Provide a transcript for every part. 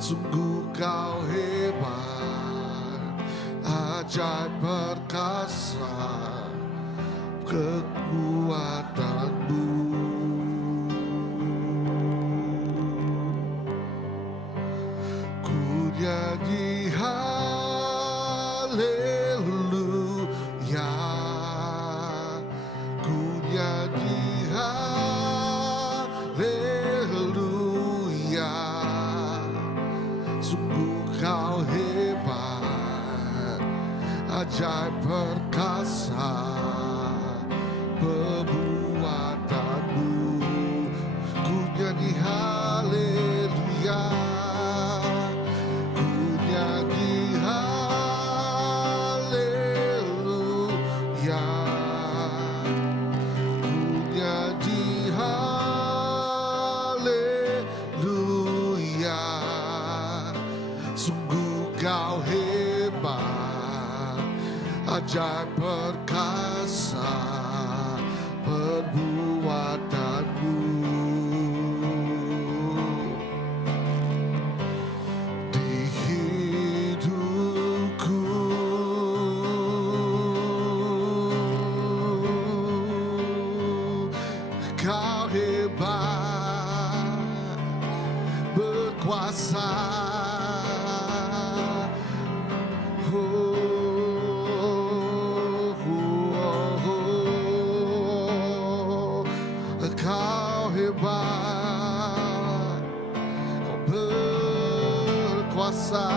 Sungguh kau hebat, ajaib perkasa kekuatanmu. Ku nyanyi haleluya, ku nyanyi haleluya. Sungguh kau hebat, ajaib perkasa perbuatanmu. Ku nyanyi haleluya, ku nyanyi haleluya, ku nyanyi haleluya. Sungguh kau hebat, ajaib perkasa perbuatanmu. Di hidupku kau hebat, berkuasa. Kau hebat, kau berkuasa.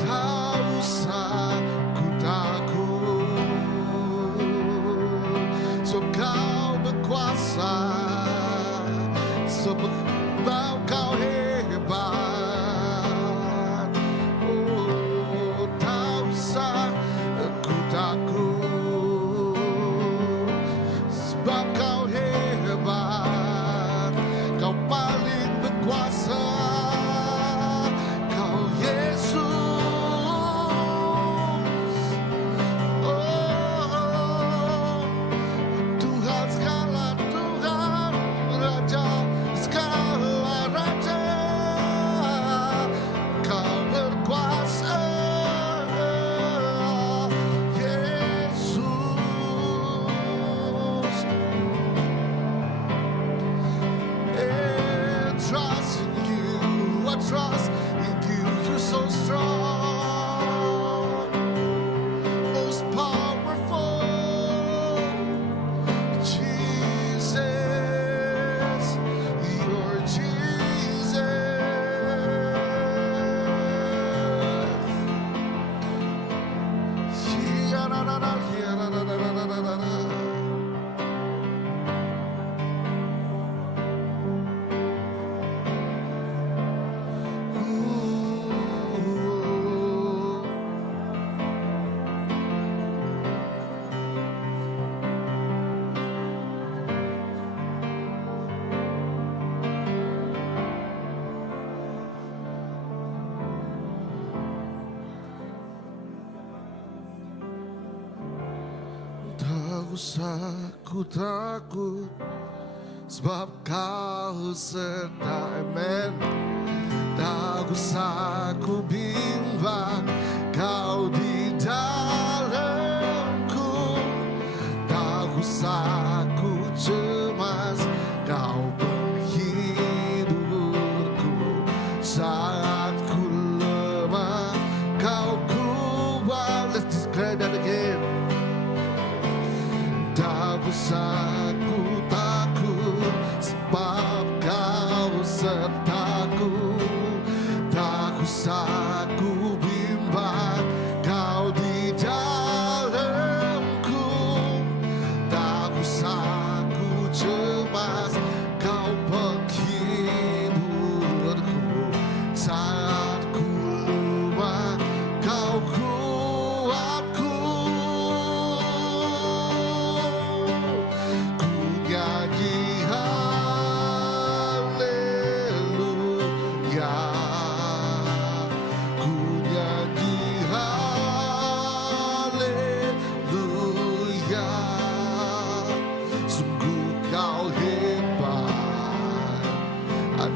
Tak usah ku takut, sebab kau berkuasa, sebab kau hebat. Oh, tak usah ku takut, sebab kau hebat, kau paling berkuasa, kau Yesus. Oh, Tuhan segala Tuhan, Raja segala Raja, kau berkuasa, Yesus. Trust in you, I trust in you, you're so strong, most powerful, Jesus, you're Jesus. Tak usah ku takut, sebab kau serta, amen. Tak usah ku bimbang, kau di dalamku. Tak usah ku cemas, kau penghiburku. Saat ku lemah, kau kuat. Let's declare that again. Tak usah ku takut, sebab kau sertaku. Tak usah ku bimbang,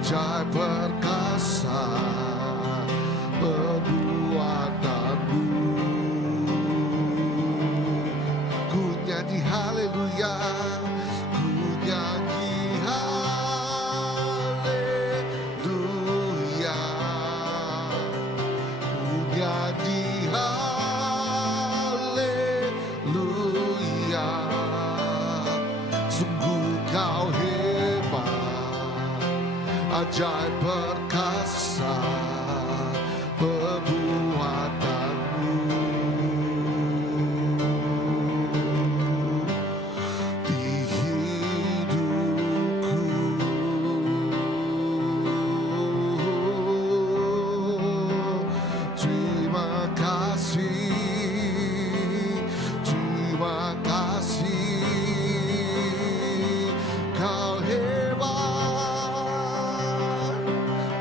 ajaib perkasa perbuatanmu. Ku nyanyi haleluya, ku nyanyi haleluya, ku nyanyi haleluya. Sungguh kau hebat, ajaib perkasa perbuatanmu. Di hidupku terima kasih, terima kasih. Kau hebat,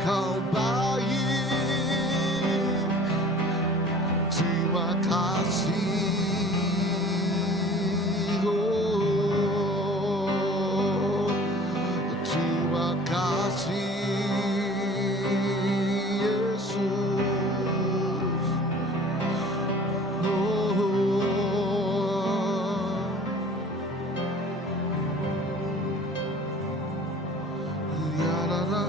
kau baik, terima kasih. Oh, terima kasih Yesus. Oh, ya la la.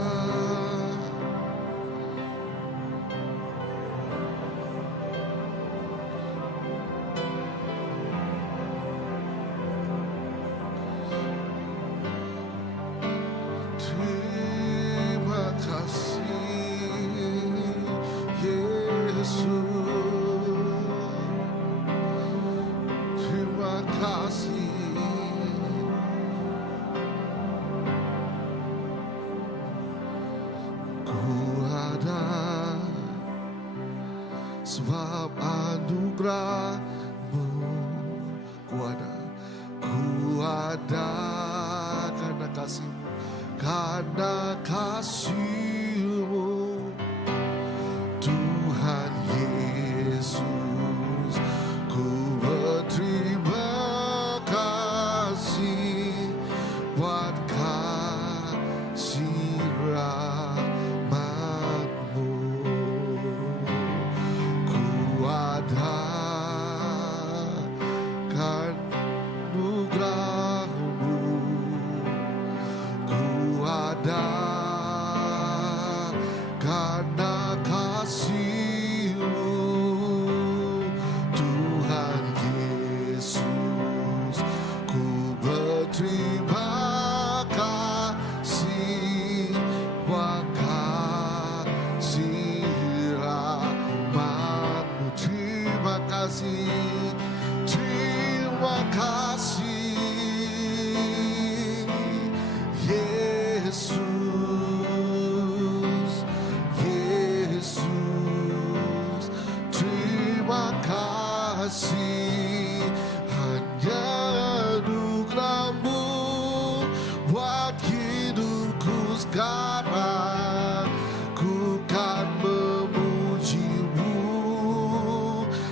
Terima kasih Yesus, terima kasih. Ku ada sebab anugerah-Mu, ku ada karena kasih-Mu, karena kasih-Mu, Tuhan Yesus. Ku berterima kasih buat kasih rahmat-Mu. Ku ada karena anugerah-Mu, ku ada karena kasih-Mu, Tuhan Yesus. Ku berterima kasih buat kasih rahmat-Mu. Terima kasih, terima kasih Yesus, Yesus. Terima kasih, hanya anugerah-Mu buat hidupku sekarang. Ku kan memuji-Mu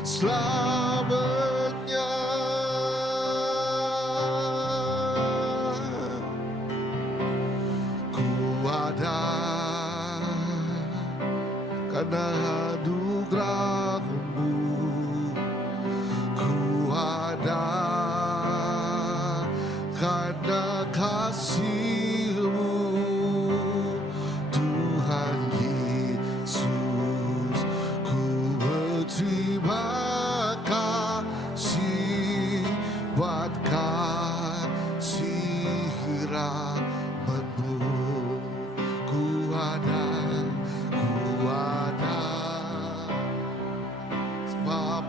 selamanya. Ku ada karena anugerah-Mu, ku ada karena kasih-Mu, Tuhan Yesus. Ku berterima kasih buat kasih rahmat-Mu. Ku ada sebab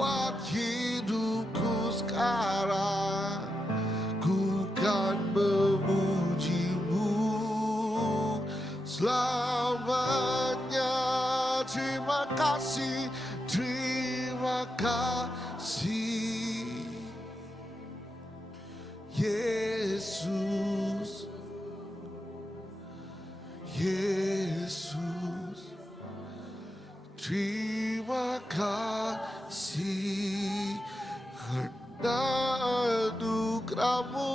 buat hidupku sekarang. Ku kan memuji-Mu selamanya. Terima kasih, terima kasih Yesus, Yesus. Terima kasih karena anugerah-Mu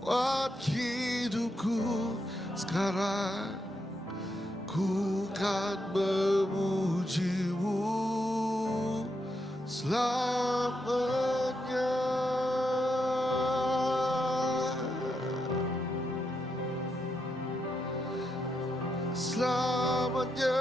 buat hidupku sekarang. Ku kan memuji-Mu selamanya. Selamanya.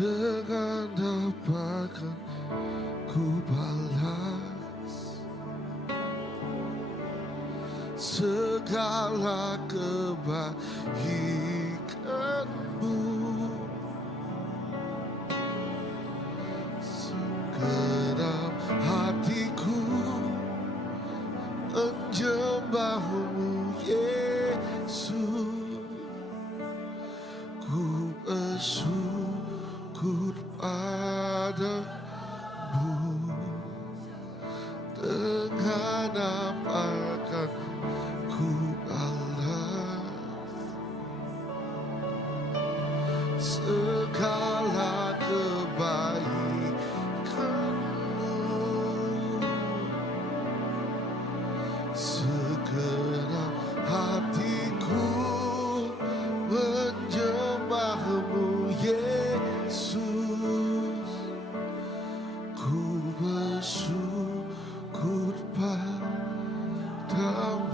Dengan dapatkan ku balas segala kebaikan-Mu. Segenap hatiku menyembah-Mu Yesus. Ku bersyukur padamu dengan apakah ku balas segala kebaikan-Mu. Segenap hatiku menyembah-Mu Yesus. Ku bersyukur padamu.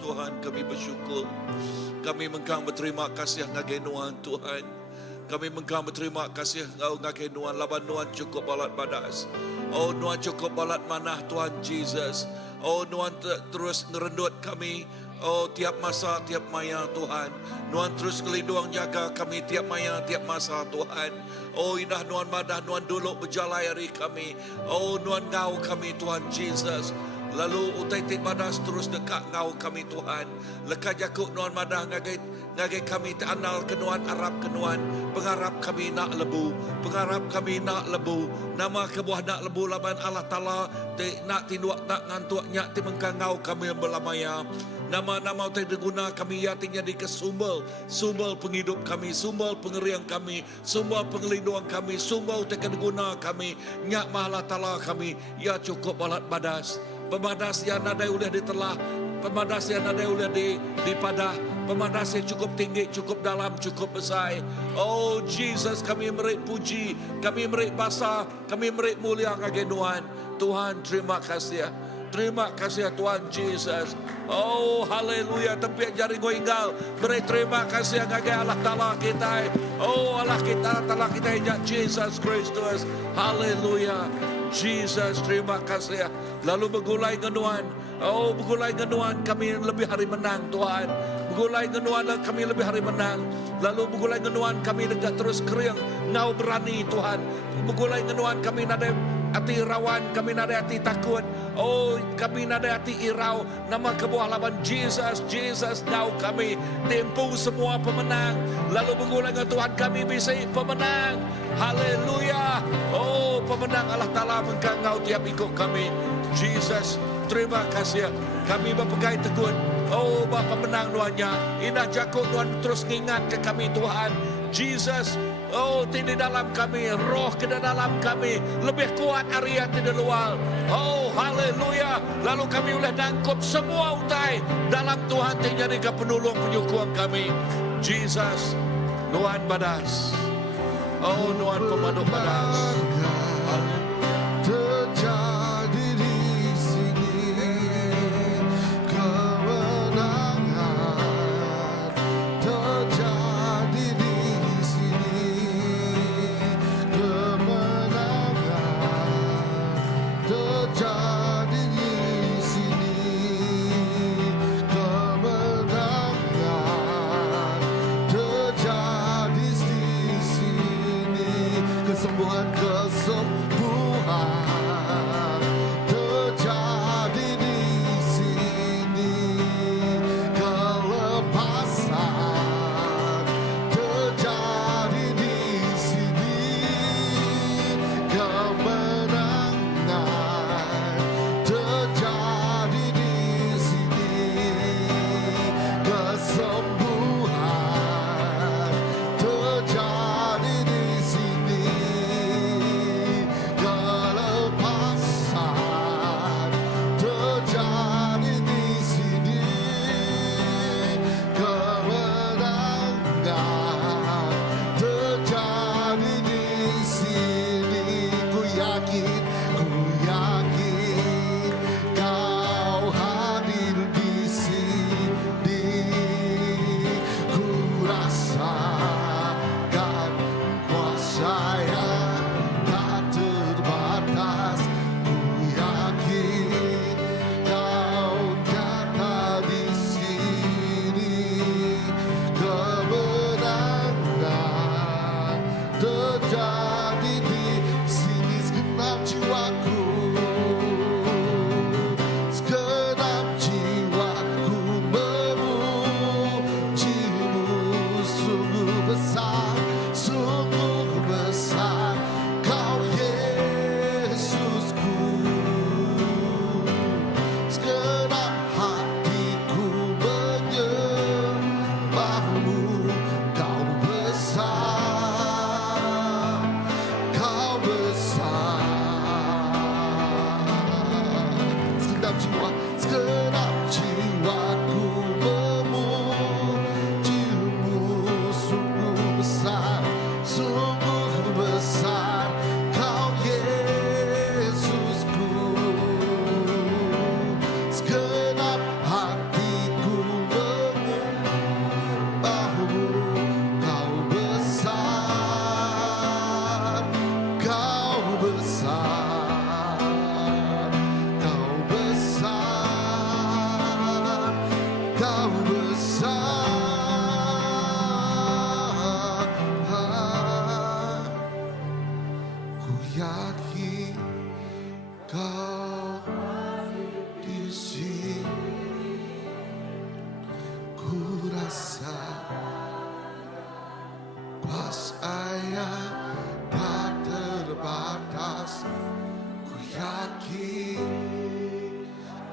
Tuhan, kami bersyukur. Kami mengkang berterima kasih ngagai Nuan Tuhan. Kami mengkang berterima kasih Engkau ngagai Nuan, laban Nuan cukup balat badas. Oh Nuan cukup balat manah Tuhan Jesus. Oh Nuan terus ngerendut kami. Oh tiap masa, tiap maya Tuhan. Nuan terus kelindung jaga kami tiap maya, tiap masa Tuhan. Oh indah Nuan madah, Nuan dulu berjalai hari kami. Oh Nuan ngau kami Tuhan Jesus. Lalu utai tik badas terus dekat ngau kami Tuhan. Lekat jakuk Nuan madah ngagai kami tanal kenuan Arab kenuan. Pengharap kami nak lebu. Pengharap kami nak lebu. Nama kebuah nak lebu laban Allah Ta'ala. Nak tinduak nak ngantuak nyak ti mengkangau kami belamaya. Nama-nama utai diguna kami yatingnya di kesumbal. Sumbal penghidup kami. Sumbal pengeriang kami. Sumbal pengelindungan kami. Sumbal utai diguna kami. Nyak Allah Ta'ala kami. Ya cukup balat badas. Pemadas yang ada boleh ditelah, pemadas yang ada boleh dipadah, pemadas yang cukup tinggi, cukup dalam, cukup besar. Oh Jesus, kami merik puji, kami merik basa, kami merik mulia ngagai Tuhan. Tuhan terima kasih. Terima kasih Tuhan Jesus. Oh haleluya, tempiak jari goinggal. Beri terima kasih ngagai Allah Ta'ala kita. Oh Allah kita, Ta'ala kita injak Jesus Kristus. Haleluya. Jesus, terima kasih. Lalu bergulai genuan. Oh, bergulai genuan kami lebih hari menang Tuhan. Bergulai genuan kami lebih hari menang. Lalu bergulai genuan kami dekat terus kering. Ngau berani Tuhan. Bergulai genuan kami nada hati rawan, kami nada hati takut. Oh, kami nada hati irau. Nama kebuah laban Jesus, Jesus ngau kami. Tempuh semua pemenang. Lalu bergulai dengan Tuhan kami bisa pemenang. Haleluya. Oh, pemenang Allah Ta'ala mengkangau tiap ikut kami. Jesus, terima kasih. Kami berpegai teguh. Oh, Bapa menang Tuhannya. Indah jakut Tuhan terus ingat ke kami Tuhan. Jesus, oh, di dalam kami. Roh ke dalam kami. Lebih kuat area di luar. Oh, haleluya. Lalu kami boleh dangkup semua utai. Dalam Tuhan terjadi ke penolong penyukuan kami. Jesus, Tuhan badas. Oh, Tuhan pemaduk badas. Terjadi di sini kemenangan, terjadi di sini kemenangan, terjadi di sini kemenangan, terjadi di sini kesembuhan.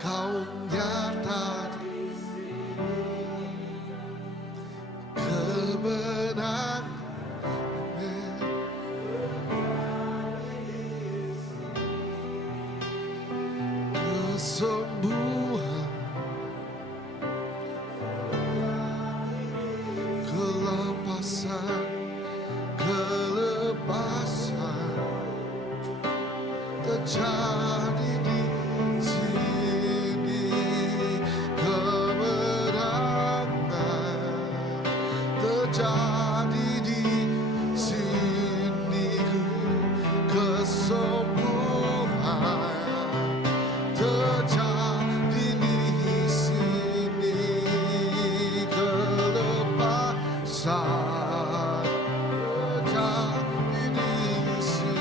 Kau nyata kebenaran, kesembuhan, kelepasan, kelepasan terjadi di sini, kebenaran terjadi di sini, kesembuhan terjadi di sini, kelepasan terjadi di sini.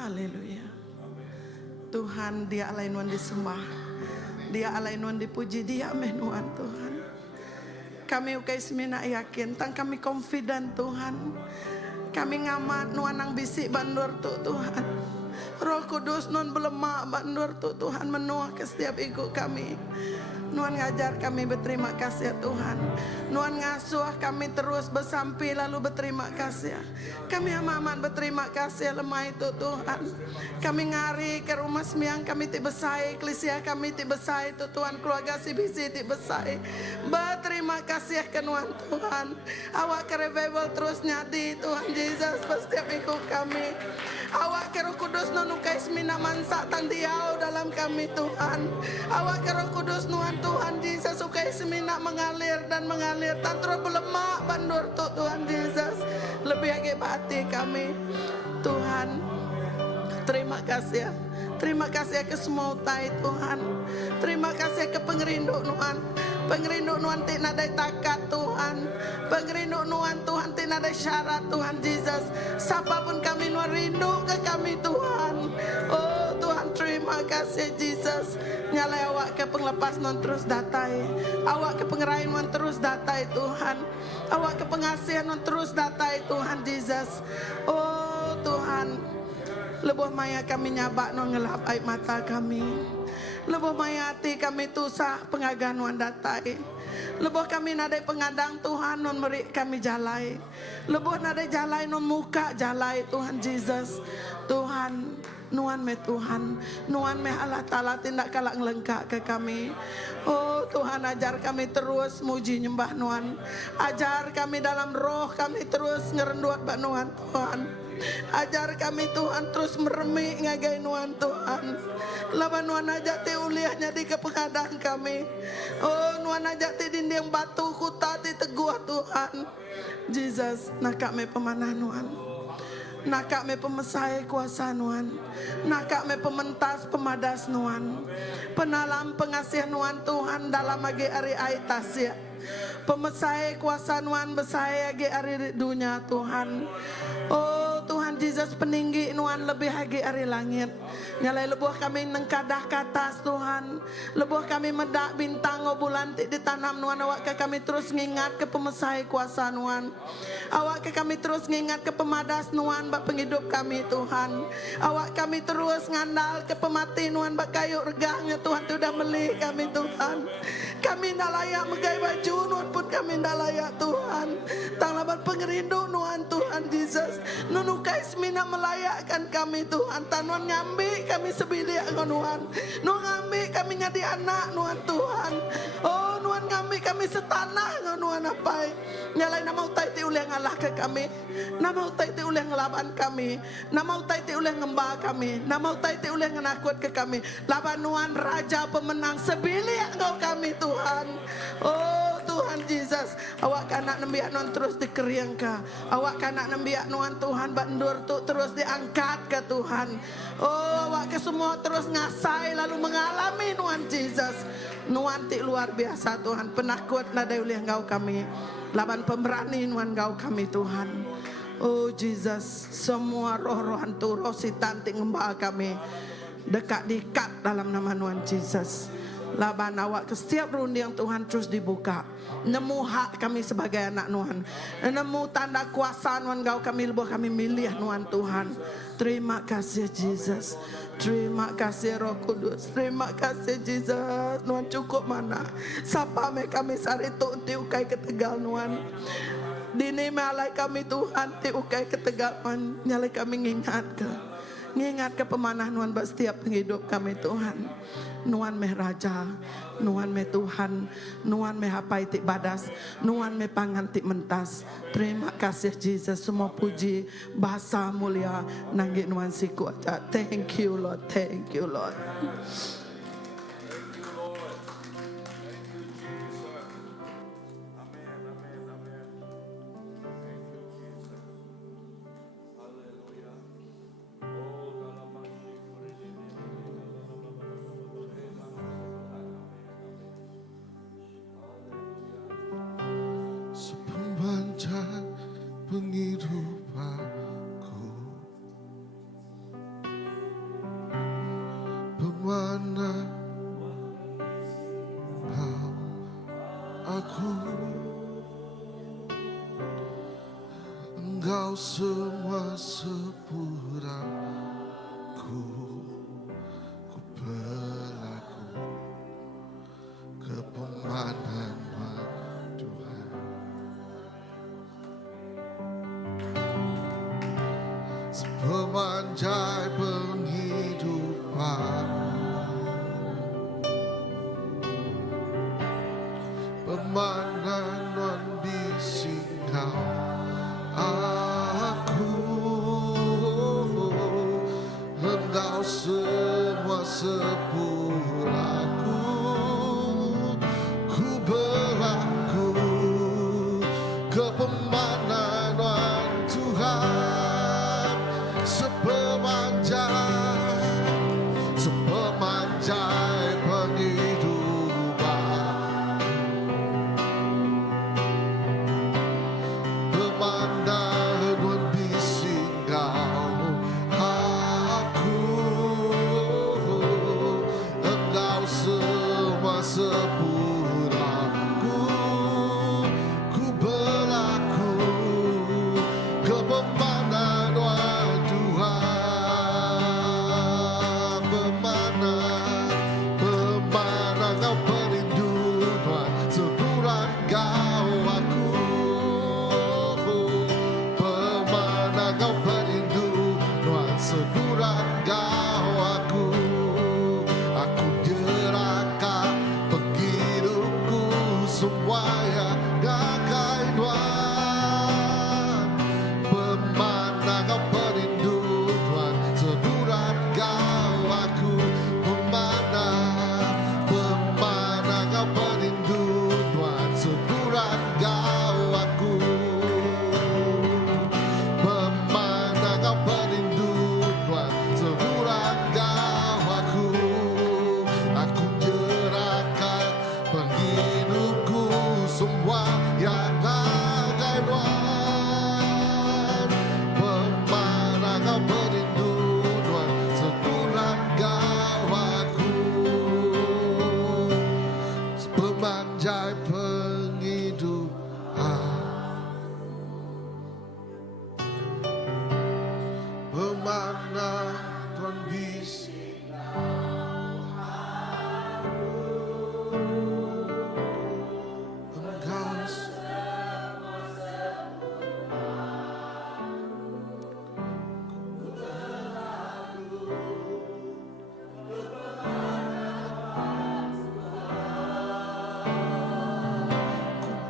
Haleluya. Tuhan, Dia Allah yang disembah, Dia Allah yang dipuji, Dia menuhan Tuhan. Kami ukai semina yakin, tang kami confident Tuhan. Kami ngamat nuan nang bisik bandur tu Tuhan. Roh Kudus non belemak bandur tu Tuhan menuah ke setiap ikut kami. Nuan ngajar kami berterima kasih ya Tuhan. Nuan ngasuh kami terus bersampai lalu berterima kasih ya. Kami aman berterima kasih ya lemah itu Tuhan. Kami ngari ke rumah semiang kami ti besai, eklesia kami ti besai itu Tuhan, keluarga si bisi ti besai. Berterima kasih ya ke Nuan Tuhan. Awak ke revival terus nyadi Tuhan Yesus setiap ikut kami. Awak ke Roh Kudus nunukai semina mansa tang diau dalam kami Tuhan. Awak ke Roh Kudus Nuan Tuhan Yesus sukai semina mengalir dan mengalir tantra belemak bandur tu Tuhan Yesus. Lebih lagi hati kami Tuhan. Terima kasih ya. Terima kasih ya ke semua utai Tuhan. Terima kasih ya ke pengerindu Tuhan. Pengerindu Tuhan tidak ada takat Tuhan. Pengerindu Tuhan Tuhan tidak ada syarat Tuhan Yesus. Siapapun kami nuan rindu ke kami Tuhan. Oh Tuhan terima kasih Yesus. Nyalai awak ke penglepas non terus datai. Awak ke pengerain non terus datai Tuhan. Awak ke pengasihan non terus datai Tuhan Yesus. Oh Tuhan. Lebuh maya kami nyabak non ngelap air mata kami. Lebuh maya hati kami tusah pengaganuan datai. Lebuh kami nadai pengadang Tuhan non meri kami jalai. Lebuh nadai jalai non muka jalai Tuhan Yesus. Tuhan nuan me Tuhan, nuan me Allah Ta'ala tindak kalak ngelengkak ke kami. Oh Tuhan ajar kami terus muji nyembah nuan. Ajar kami dalam roh kami terus ngerenduat bak nuan Tuhan. Ajar kami Tuhan terus meremik ngagai nuan Tuhan. Laban nuan ajak ti uliahnya di kepengadang kami. Oh nuan ajak ti dinding batu kuta ti teguh Tuhan. Jesus nakak me pemanah nuan. Nakak me pemesai kuasa nuan. Nakak me pementas pemadas nuan. Penalam pengasihan nuan Tuhan dalam agi ari aitas ya. Pemesai kuasa nuan besai agi ari dunia Tuhan. Oh Tuhan Yesus peninggi Nuan lebih hagi ari langit. Nyalai lebuh kami nengkadah ke atas Tuhan. Lebuh kami medak bintang o bulan ditanam Nuan. Awak ke kami terus ngingat ke pemesai kuasa Nuan. Awak ke kami terus ngingat ke pemadas Nuan bak penghidup kami Tuhan. Awak kami terus ngandal ke pemati Nuan bak kayu regahnya Tuhan tu dah melih kami Tuhan. Kami ndak layak megai baju Nuan pun kami ndak layak Tuhan. Tang laban pengerindu Nuan Tuhan Yesus. Nunukai semina melayakkan kami Tuhan. Tanuan nyambi kami sebiliak Nuan. Nuan ngambi kami ngadi anak Nuan Tuhan. Oh Nuan ngambi kami setanah Nuan apai. Nyalai nama utai ti uleh ngalah ke kami. Nama utai ti uleh ngelaban kami. Nama utai ti uleh ngembah kami. Nama utai ti uleh ngenakut ke kami. Laban Nuan Raja pemenang sebiliak engkau kami Tuhan. Oh Tuhan Yesus. Awak kanak nembiak Nuan terus dikeriangkan. Awak kanak nembiak Nuan Tuhan bandur tu terus diangkat ke Tuhan. Oh awak ke semua terus ngasai lalu mengalami Nuan Yesus. Nuan ti luar biasa Tuhan. Penakut nadai ulih engkau kami. Laban pemberani Nuan engkau kami Tuhan. Oh Jesus, semua roh-roh hantu, roh sitan ti ngembah kami. Dekat dikat dalam nama Nuan Jesus. Laban awak ke setiap runding Tuhan terus dibuka. Nemu hak kami sebagai anak Nuan. Nemu tanda kuasa Nuan engkau kami lebuh kami milih Nuan Tuhan. Terima kasih Jesus. Terima kasih Roh Kudus. Terima kasih Jesus. Nuan cukup mana. Sapa me kami saritu ti ukai ketegal Nuan. Dini malai kami Tuhan ti ukai ketegalan. Nyalai kami ngingat ke pemanah Nuan bak setiap penghidup kami Tuhan. Nuan meh Raja, Nuan meh Tuhan, Nuan meh hapai ti badas, Nuan meh pangan ti mentas. Terima kasih Jesus, semua puji bahasa mulia nanggi Nuan siku aja. Thank you Lord, thank you Lord. Sepanjang penghidupanku, bagaimana kau aku, engkau semua sepuraku, ku berlaku kepemanan Tuhan. Sepanjang penghidupan, bagaimana Nuan bising kau aku, engkau semua sepuraku, ku berlaku kepemanan Tuhan. Sepanjang penghidupan, bagaimana Nuan bising kau aku, engkau semua sepuraku, ku berlaku kepemanan Tuhan. Bagaimana kau perindu Tuhan, sebulan kau aku. Bagaimana kau perindu Tuhan, sebulan kau aku. Aku jerahkan penghidupku semuanya gagai Tuhan. mana Tuhan bisa.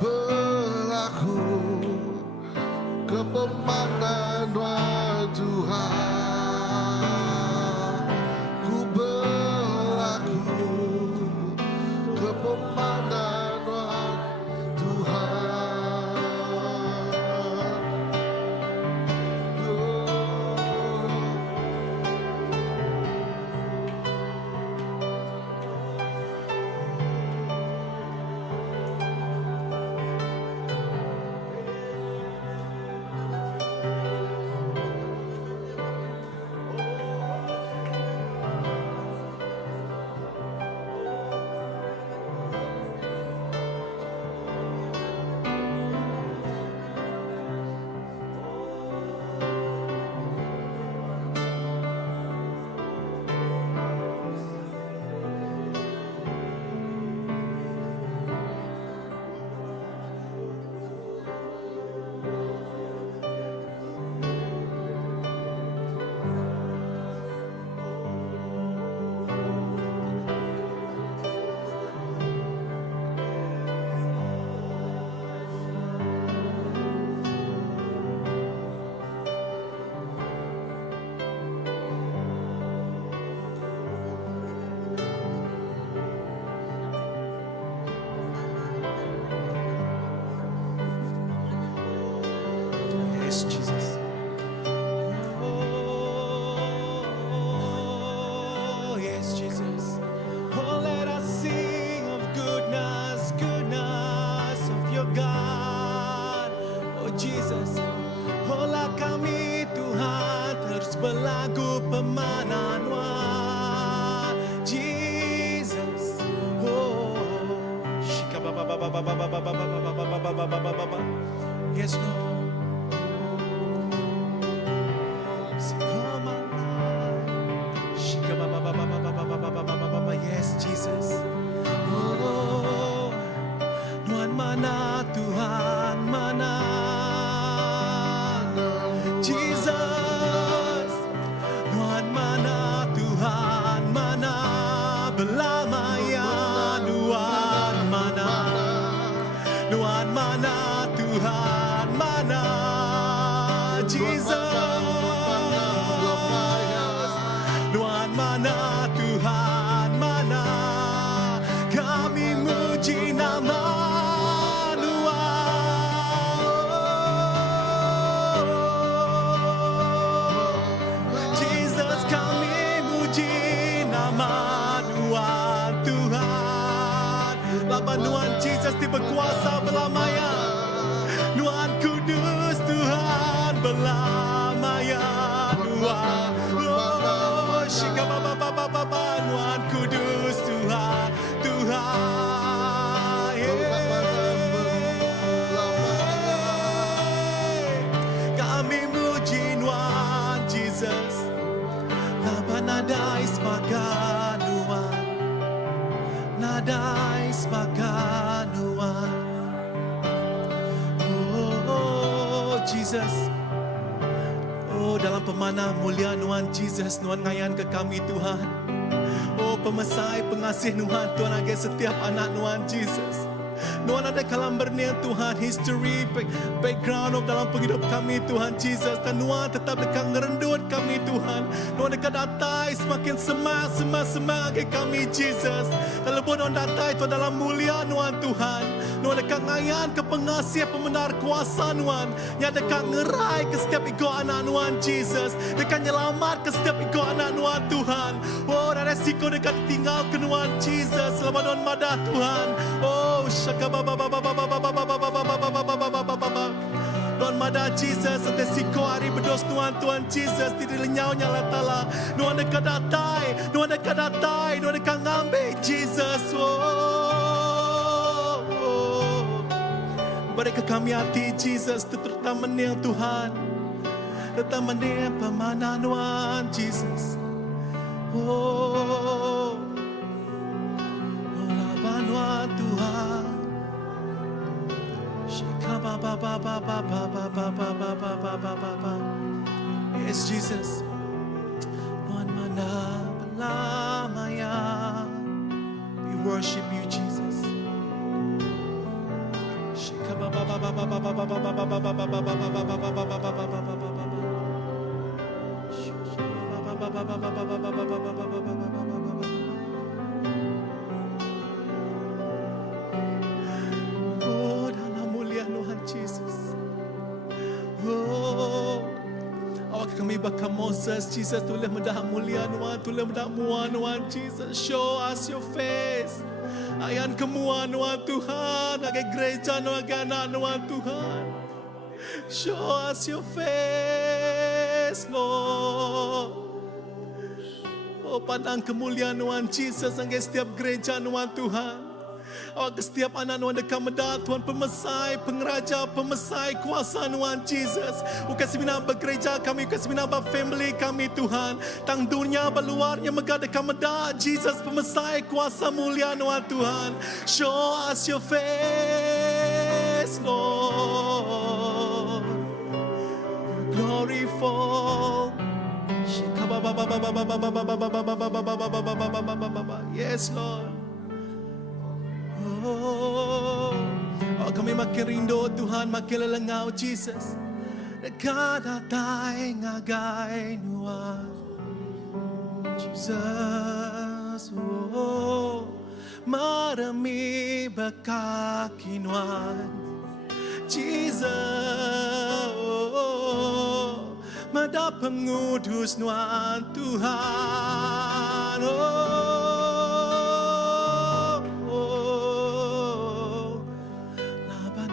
Berlaku kepemandangan Tuhan. Ku berlaku kepemandangan Tuhan. Yes, Jesus. Oh, yes, Jesus. Oh, let us sing of goodness, goodness of your God. Oh, Jesus. Oh, lah kami Tuhan terus berlagu pemahaman Jesus. Oh, yes, Lord. Yes, Jesus. Oh, Tuhan mana, Tuhan mana, Jesus. Tuhan mana, Tuhan mana, belamanya Tuhan mana, Tuhan mana, Tuhan mana, Jesus. Tuhan mana, Tuhan mana, kami muji nama Tuhan. Jesus, kami muji nama Tuhan, Tuhan. Bapa Tuhan Jesus di berkuasa belamanya, Tuhan kudus, Tuhan belamanya Tuhan. Tuhan kudus, Tuhan, Tuhan. Kami muji Tuhan Jesus. Laba nada ismaga Tuhan, nada ismaga Tuhan. Oh, Jesus. Oh, dalam pemanah mulia Tuhan Jesus, Tuhan ngayan ke kami Tuhan. Oh, pemesai pengasih Tuhan, Tuhan agai setiap anak Tuhan Jesus. Tuhan ada kalam berniat Tuhan, history, background of dalam penghidup kami Tuhan Jesus. Dan Tuhan tetap dekat ngerendut kami Tuhan. Tuhan dekat datai semakin semangat kami Jesus. Dan lebih Tuhan datai Tuhan dalam mulia Tuhan. Tuhan dekat ngayan ke pengasih pemenar kuasa Tuhan. Yang dekat ngerai ke setiap ego anak Tuhan Jesus. Dekat nyelamat ke setiap ego anak Tuhan Tuhan. Oh, dan resiko dekat tinggal ke Tuhan Jesus. Selamat Tuhan madah Tuhan. Oh, Tuhan madah Jesus, setiap siko hari berdos Tuhan, Tuhan Jesus, tidak lenyau nyala tala. Tuhan dekat datai, Tuhan dekat datai, Tuhan dekat ngambil Jesus. Mereka kami hati Jesus, terutama yang Tuhan. Datang menir pemananuan Jesus. Oh, labanuan Tuhan. Yes, Jesus. Nuan mana pelamaya. We worship you, Jesus. Oh, dalam mulia Tuhan Jesus. Oh, awak kami bakal Moses, Jesus, tulah mendah mulia Tuhan, tulah mendah muan Tuhan, Jesus. Show us your face. Ayan kemuan Tuhan, agai gereja agai anak Tuhan. Show us your face, Lord. Oh, pandang kemuliaan Jesus agai setiap gereja Tuhan. Awak setiap anak dekat mendat Tuhan, pemesai, pengeraja, pemesai kuasa Jesus. Ukas bina bergereja kami, ukas bina family kami Tuhan. Tang dunia berluarnya megah dekat mendat Jesus, pemesai kuasa mulia Tuhan. Show us your face, Lord. Glory fall. Yes, Lord. Oh, kami makin rindu Tuhan, makin lelengau Jesus. Dekat datai ngagai nuan Jesus. Oh, marami bekaki nuan Jesus. Oh, mada pengudus nuan Tuhan.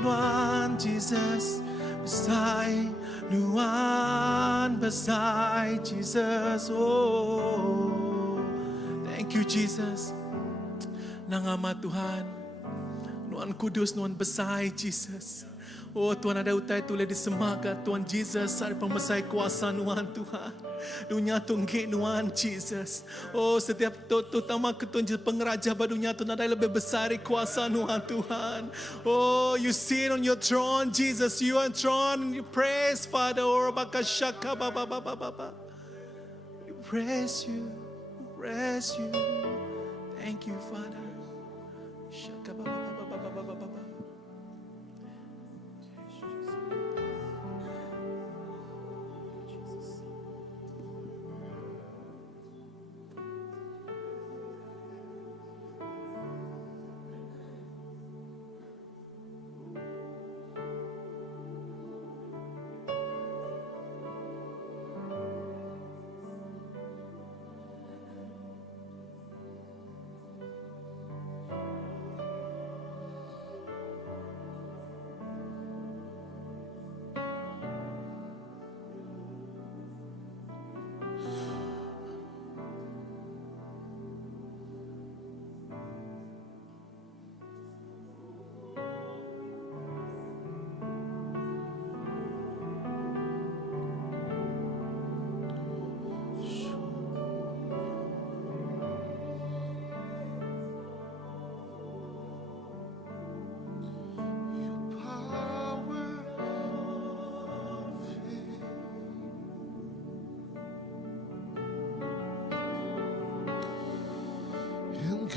Nuan Jesus, besai Nuan besai Jesus. Oh, thank you Jesus. Nangama Tuhan, Nuan kudus, Nuan besai Jesus. Oh Tuhan, ada utai tulis di semaga Tuhan Jesus, ada pemesai kuasa Nuan Tuhan. Dunia tunggi Nuan Jesus. Oh setiap terutama ketunjuk pengeraja badunya Tuhan, ada lebih besar kuasa Nuan Tuhan. Oh you sit on your throne Jesus, you on throne and you praise Father. Oh bakashaka baba baba baba. We praise you, we praise you. Thank you Father. Shaka baba baba baba baba baba.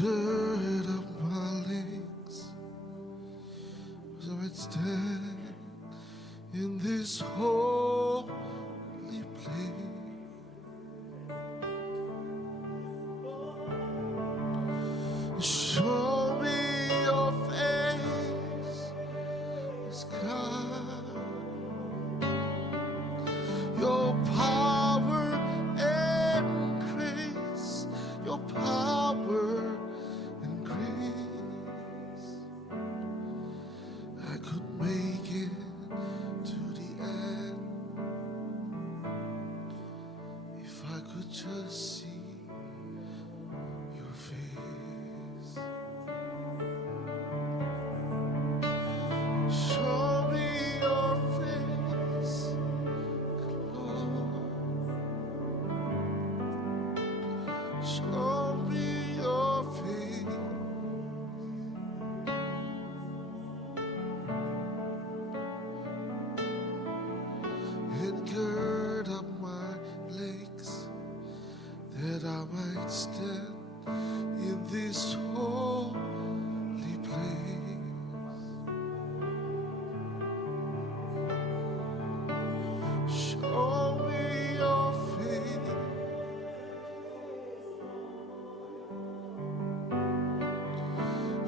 Gird up my legs as I stand in this holy place. Show me your face, God. Your power and grace, your power. I could make it to the end if I could just see your face. Show me your face, Lord. stand in this holy place. Show me your face.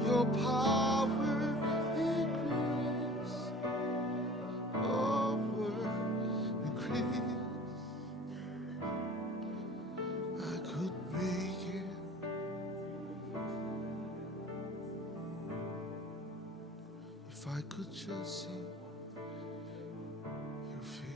Your power increase. Your word increase. I could make it if I could just see your face.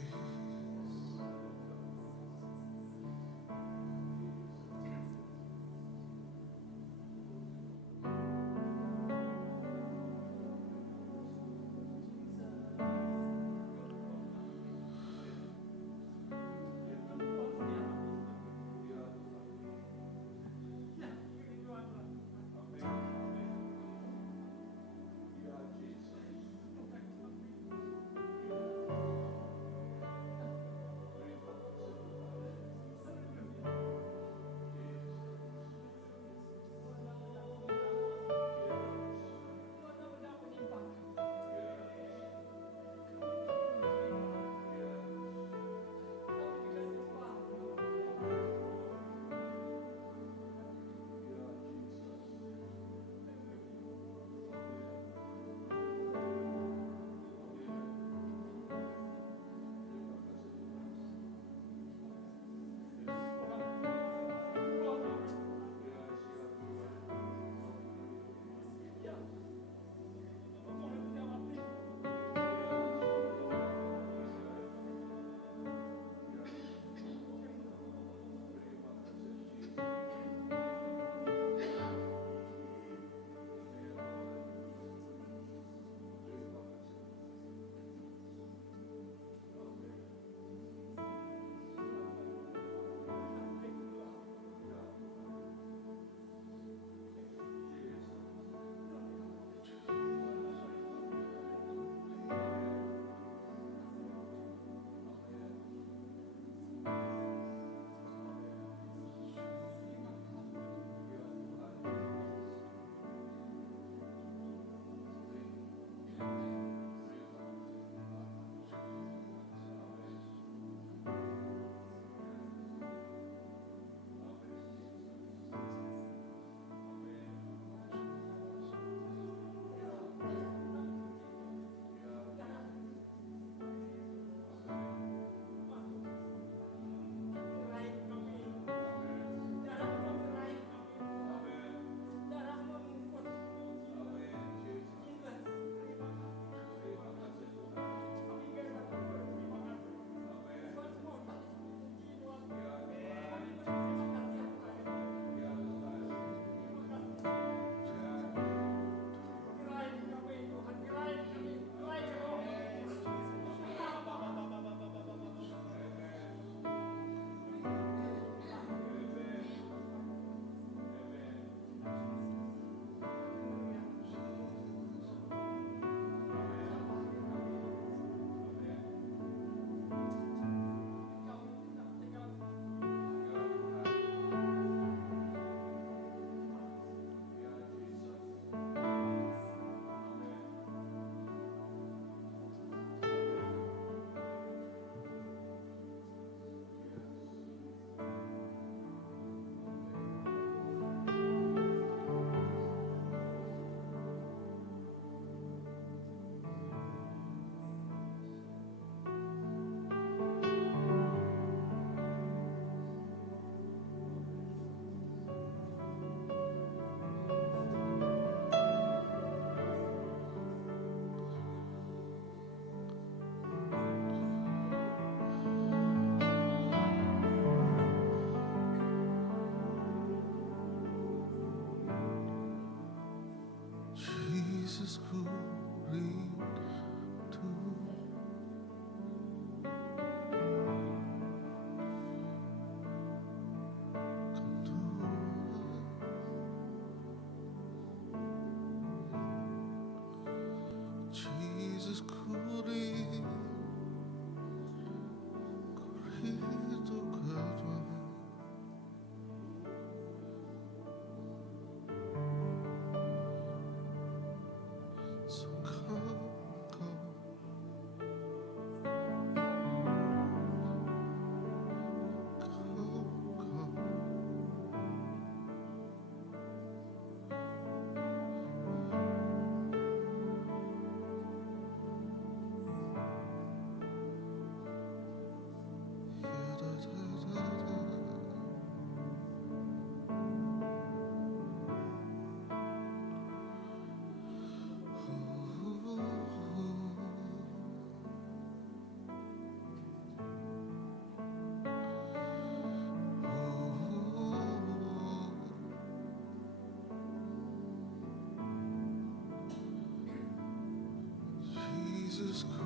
Jesus Kuritu.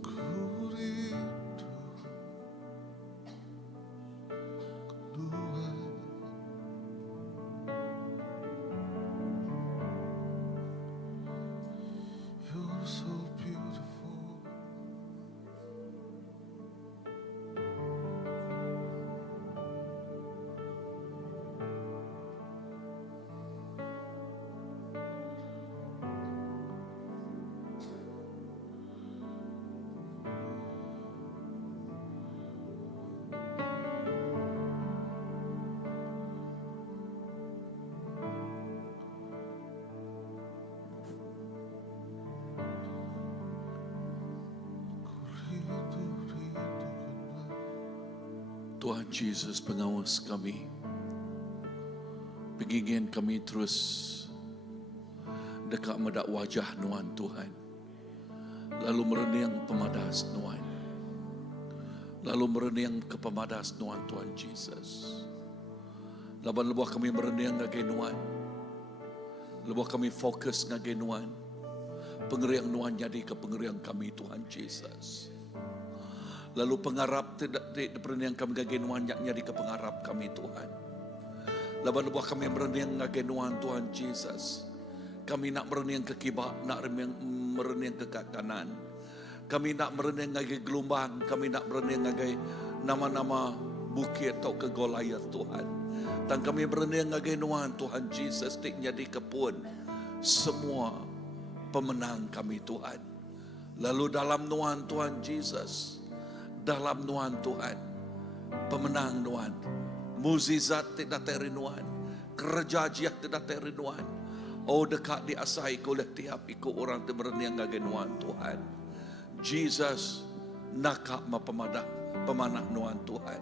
Kuritu. Kedua. You're so beautiful. Kuritu, ritu, kedua. Tuhan Yesus pengawas kami. Pengingin kami terus dekat medak wajah Nuan Tuhan. Lalu merenyang pemadas Nuan. Lalu merenyang ke pemadas Nuan Tuhan Yesus. Laban lebuh kami merenyang ngagai Nuan. Lebuh kami fokus ngagai Nuan. Pengeriang Nuan jadi ke pengeriang kami Tuhan Yesus. Lalu pengharap tidak perenyang kami ngagai Nuan jadi ke pengharap kami Tuhan. Laban lebuh kami merenyang ngagai Nuan Tuhan Yesus. Kami nak merenyang ke kibak, nak merenyang ke kanan. Kami nak merenyang ngagai gelombang, kami nak merenyang ngagai nama-nama bukit atau ke Goliath Tuhan. Dan kami merenyang ngagai Nuan Tuhan Yesus tik jadi kepun semua pemenang kami Tuhan. Lalu dalam Nuan Tuhan Yesus, dalam Nuan Tuhan, pemenang Nuan, mukjizat tidak terinuan, kerja jiat tidak terinuan. Oh dekat diasai oleh tiap ikut orang temerenyang ngagai Nuan Tuhan. Jesus nakak ma pemanah Nuan Tuhan.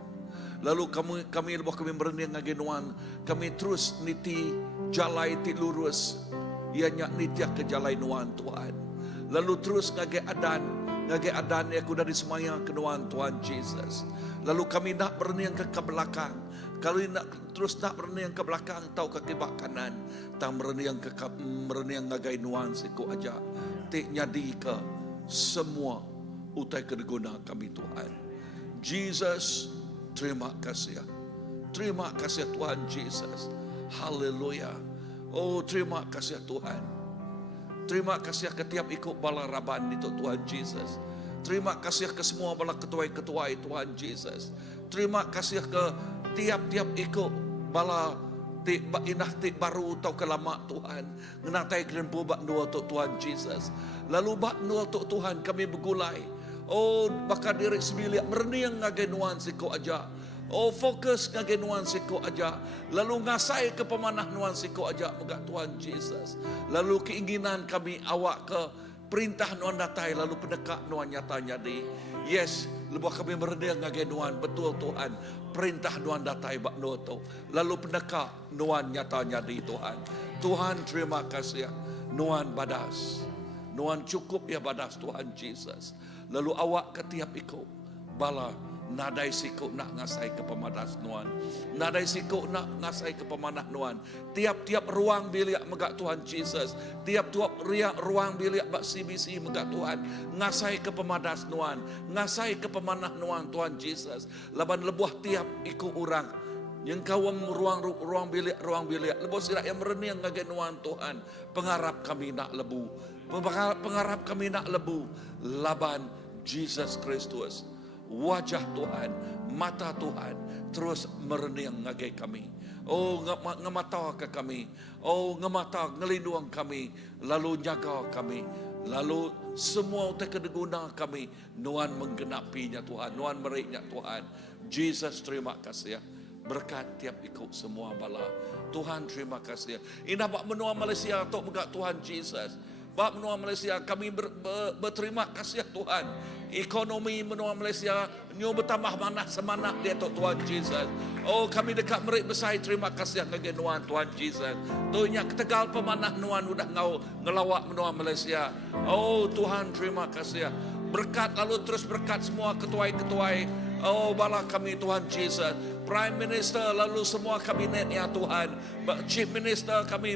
Lalu kami lepas kami merenyang ngagai Nuan, kami terus niti jalai ti lurus. Ianya nitiak ke jalai Nuan Tuhan. Lalu terus ngagai adan aku dari semayang ke Nuan Tuhan Jesus. Lalu kami nak merenyang ke belakang. Kalau nak terus nak merenyang ke belakang atau ke kibak kanan, tak merenyang ngagai Nuan siku aja. Tik nyadi ke semua utai kedeguna kami Tuhan. Jesus, terima kasih. Terima kasih Tuhan Jesus. Haleluya. Oh terima kasih Tuhan. Terima kasih ke tiap ikut bala raban itu Tuhan Jesus. Terima kasih ke semua bala ketuai-ketuai Tuhan Jesus. Terima kasih ke tiap-tiap ikut bala inah tik baru atau kelama Tuhan. Ngenatai kelempu bak nua Tuhan Jesus. Lalu bak nua Tuhan kami bergulai. Oh bakal diri sembilik merenyang ngagai Nuan siko aja. Oh fokus ngagai Nuan siko aja. Lalu ngasai ke pemanah Nuan siko aja megak Tuhan Jesus. Lalu keinginan kami awak ke perintah Nuan datai lalu pendekat Nuan nyata jadi. Yes, lepas kami merenyang ngagai Nuan betul Tuhan. Perintah Nuan datai bak noto. Lalu pendekat Nuan nyata jadi Tuhan. Tuhan terima kasih. Nuan badas. Nuan cukup ya badas Tuhan Jesus. Lalu awak ketiap ikut bala nadai siku nak ngasai ke pemadas Nuan. Nadai siku nak ngasai ke pemanah Nuan. Tiap-tiap ruang bilik megak Tuhan Jesus. Tiap-tiap ruang bilik bak CBC megak Tuhan. Ngasai ke pemadas Nuan. Ngasai ke pemanah Nuan Tuhan Jesus. Laban lebuh tiap ikut orang. Yang kawam ruang bilik. Lebuh sirak yang merenyang ngagai Nuan Tuhan. Pengharap kami nak lebu. Pengharap kami nak lebu. Laban Jesus Kristus. Wajah Tuhan, mata Tuhan terus merenyang ngagai kami. Oh ngemata ke kami. Oh ngemata ngelindung kami. Lalu jaga kami. Lalu semua utai kedeguna kami. Nuan menggenapinya Tuhan. Nuan meriknya Tuhan. Jesus terima kasih. Berkat tiap ikut semua bala. Tuhan terima kasih. Ina bak menua Malaysia tok megak Tuhan Jesus. Bapa menua Malaysia, kami berterima kasih Tuhan. Ekonomi menua Malaysia nyo bertambah manah semanah dia Tuhan Jesus. Oh, kami dekat merik besar terima kasih ngage nuan Tuhan Jesus. Tu nya ketegal pemanah nuan udah ngau ngelawak menua Malaysia. Oh Tuhan, terima kasih. Berkat lalu terus berkat semua ketuai-ketuai. Oh, bala kami Tuhan Jesus. Prime Minister lalu semua kabinetnya Tuhan. Chief Minister kami,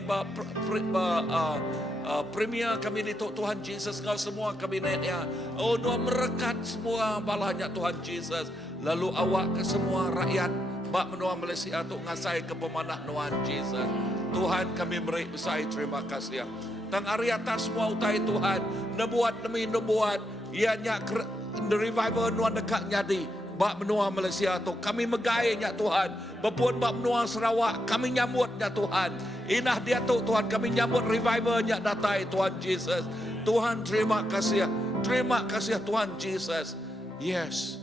Premier kami di Tuhan Jesus, kau semua kabinetnya. Oh, doa merekat semua balanya Tuhan Jesus. Lalu awak ke semua rakyat bak menua Malaysia tu ngasai ke pemanah Tuhan Jesus. Tuhan kami beri besar terima kasih. Tang hari atas semua utai Tuhan. Nebuat demi nebuat. Ianya revival nuan dekat nyadi. Bak menua Malaysia tu kami megainya Tuhan. Bepun bak menua Sarawak kami nyambutnya Tuhan. Inah dia tu Tuhan, kami nyambut revivalnya datai Tuhan Jesus. Tuhan terima kasih. Terima kasih Tuhan Jesus. Yes.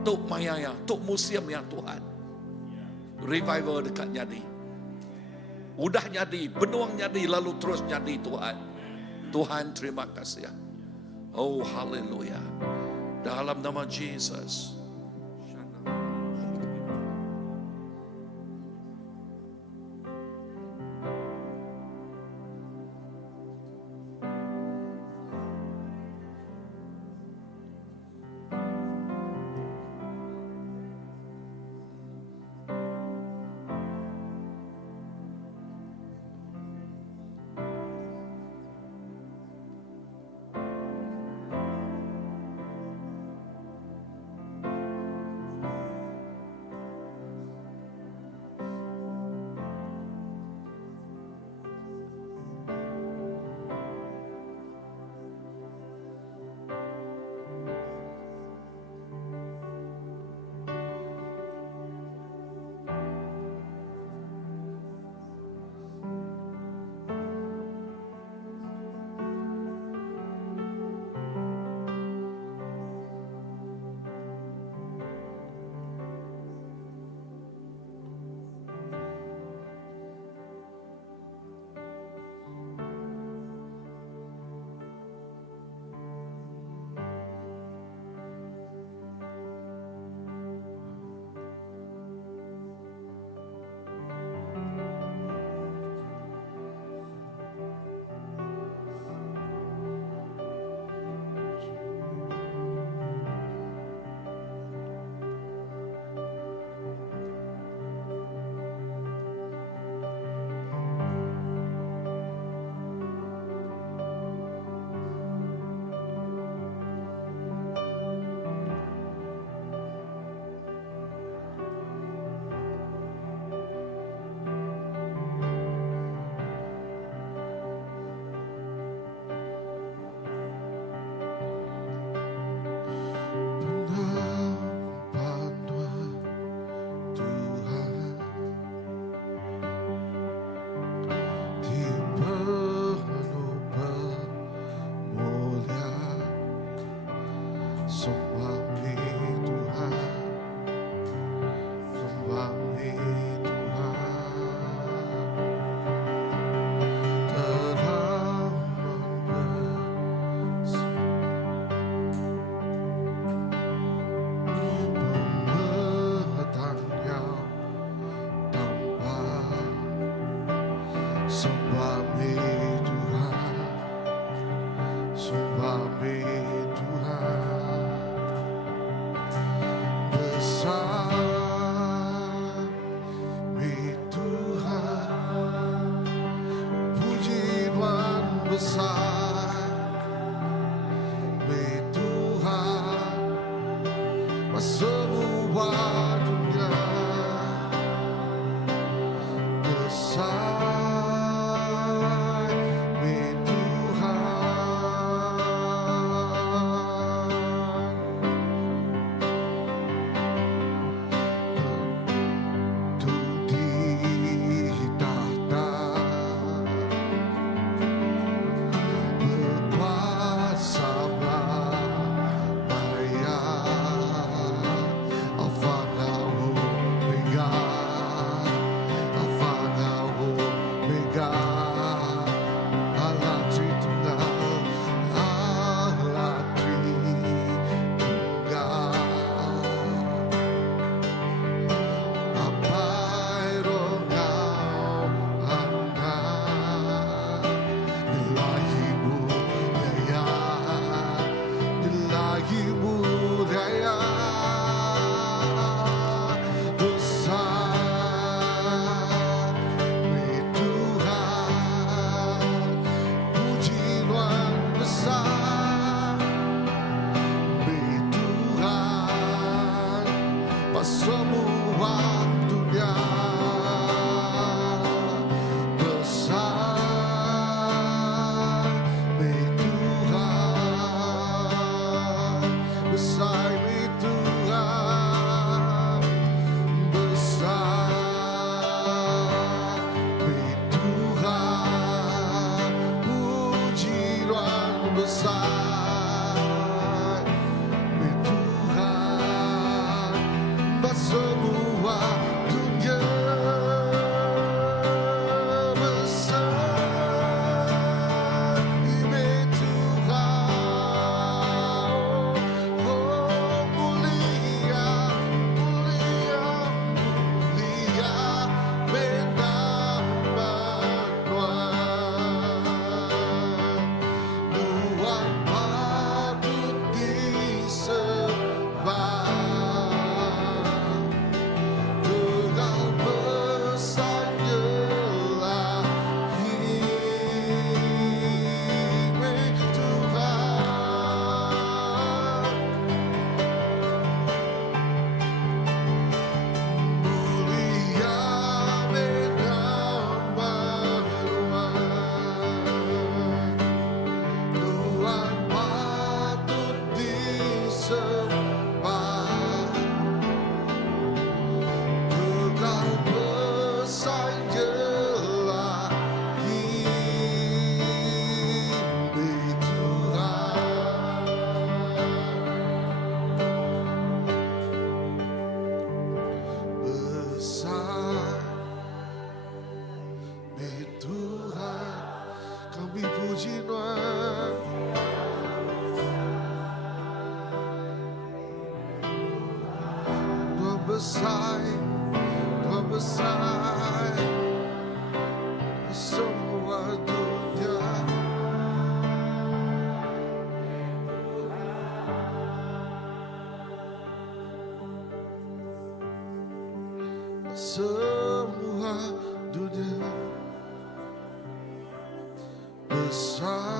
Tuk mayanya, tuk museum ya Tuhan. Revival dekat nyadi. Udah nyadi, benuang nyadi lalu terus nyadi Tuhan. Tuhan terima kasih. Oh haleluya. Dalam nama Jesus. Besar puji Tuhan. Tuhan besar, Tuhan besar, semua dunia. Semua dunia besar.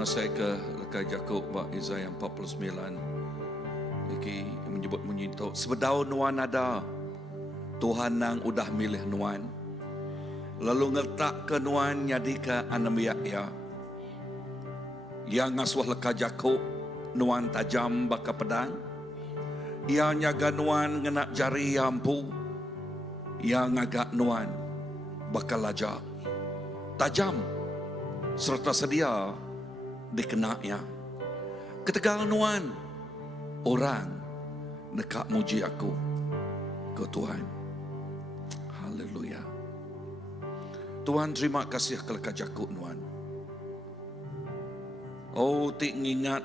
Saya ke lekai Jakub bak Isaiah 49. Iki menyebut bunyi tu sebedau nuan ada Tuhan nang udah milih nuan. Lalu ngertak ke nuan nyadi ke anamiak ya. Yang ngasuh lekai Jakub nuan tajam baka pedang. Ia nyaga nuan ngenak jari ampu. Ia ngagak nuan bakal aja tajam serta sedia dikenaknya. Ketegal nuan orang nekak muji aku ke Tuhan. Haleluya. Tuhan terima kasih kelak jakuk nuan. Oh tik ngingat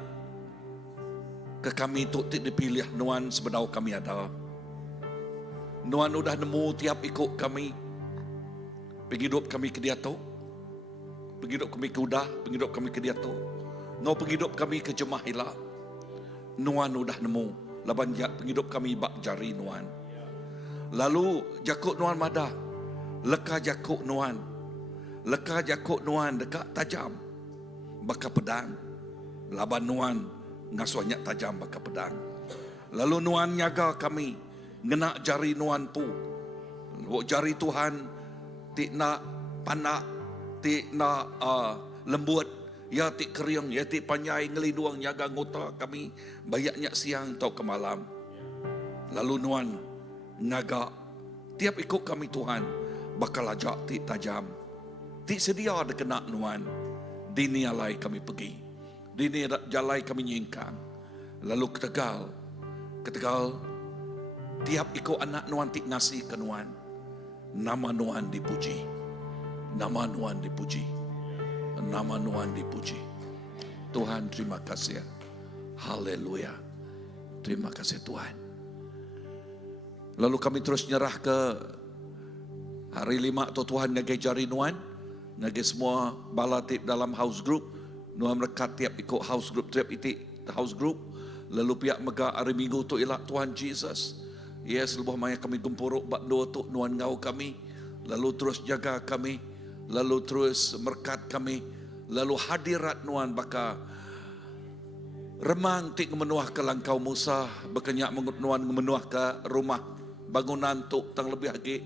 ke kami tu tik dipilih nuan sebedau kami ada. Nuan udah nemu tiap ikut kami. Penghidup kami ke dia tu. Penghidup kami ke udah, penghidup kami ke dia tu. Ngau penghidup kami ke jemaah hilah. Nuan udah nemu. Laban penghidup kami bak jari nuan. Lalu jakuk nuan madah. Leka jakuk nuan. Leka jakuk nuan dekat tajam. Baka pedang. Laban nuan ngasuhnya tajam baka pedang. Lalu nuan nyaga kami. Ngenak jari nuan pu. Jari Tuhan tik nak panak. Tik nak lembut. Ya tik keriang. Ya tik panjai ngeliduang nyaga ngota kami. Bayaknya siang atau ke malam. Lalu nuan ngaga. Tiap ikut kami Tuhan. Bakal ajak tik tajam. Tik sedia ada kena nuan. Dini alai kami pergi. Dini jalai kami nyingkang. Lalu ketegal. Tiap ikut anak nuan tik ngasih ke nuan. Nama nuan dipuji. Nama nuan dipuji. Nama nuan dipuji. Tuhan terima kasih. Haleluya. Terima kasih Tuhan. Lalu kami terus nyerah ke hari 5 tu Tuhan ngagai jari nuan. Ngagai semua bala tip dalam house group. Nuan merekat tiap ikut house group. Tiap itik house group. Lalu pihak mega hari minggu tu ialah Tuhan Jesus. Yes, lebuh maya kami gempuruk bakdo tu nuan ngau kami. Lalu terus jaga kami. Lalu terus merekat kami. Lalu hadirat nuan baka remang tik menuah ke langkau Musa. Berkenyak mengut nuan menuah ke rumah bangunan tu tang lebih lagi.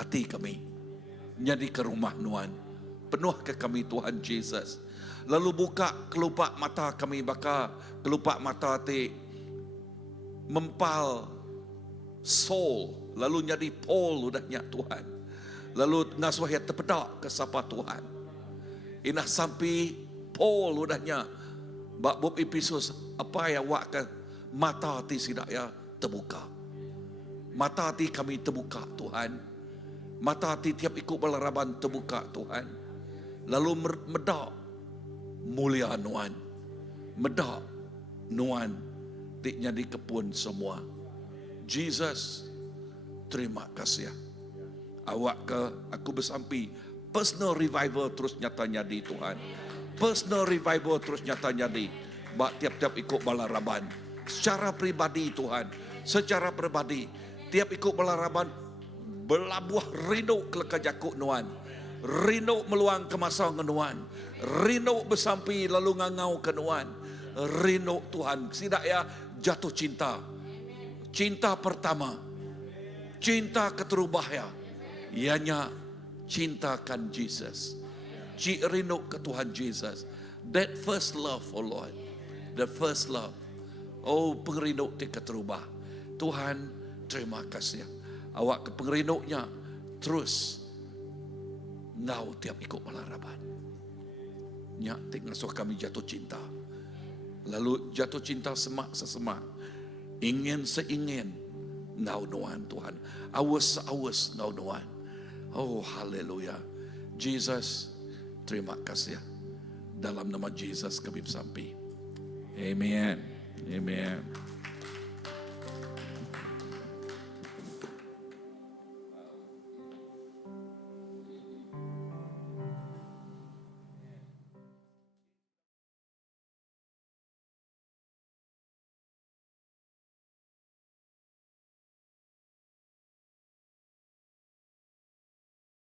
Hati kami. Jadi ke rumah nuan. Penuh ke kami Tuhan Jesus. Lalu buka kelupak mata kami baka kelupak mata ti mempal soul. Lalu jadi Paul udahnya Tuhan. Lalu ngasuh yang terpedak ke sapa Tuhan. Inah sampai Paul udahnya. Bak bub episus apa yang wak ke mata ti sidak ya terbuka. Mata ti kami terbuka Tuhan. Mata ti tiap ikut balaraban terbuka Tuhan. Lalu medak mulia nuan. Medak nuan tiknya di kepun semua. Jesus terima kasih. Awak ke aku bersampi personal revival terus nyata jadi Tuhan. Personal revival terus nyata jadi. Bak tiap-tiap ikut balaraban. Secara pribadi Tuhan. Secara pribadi. Tiap ikut balaraban belabuh rindu ke jakuk nuan. Rindu meluang ke masa nuan. Rindu bersampi lalu ngangau ke nuan. Rindu Tuhan. Sidak ya jatuh cinta. Cinta pertama. Cinta keterubah ya. Ianya cintakan Jesus. Cik rindu ke Tuhan Jesus. That first love, oh Lord. The first love. Oh pengerindu ti keterubah. Tuhan terima kasih. Awak ke pengerindunya terus ngau tiap ikut balaraban. Nyak tik ngasuh kami jatuh cinta. Lalu jatuh cinta semak sesemak. Ingin seingin ngau nuan Tuhan. Awas seawas ngau nuan. Oh haleluya. Jesus terima kasih. Dalam nama Jesus kami bersampi. Amen. Amen.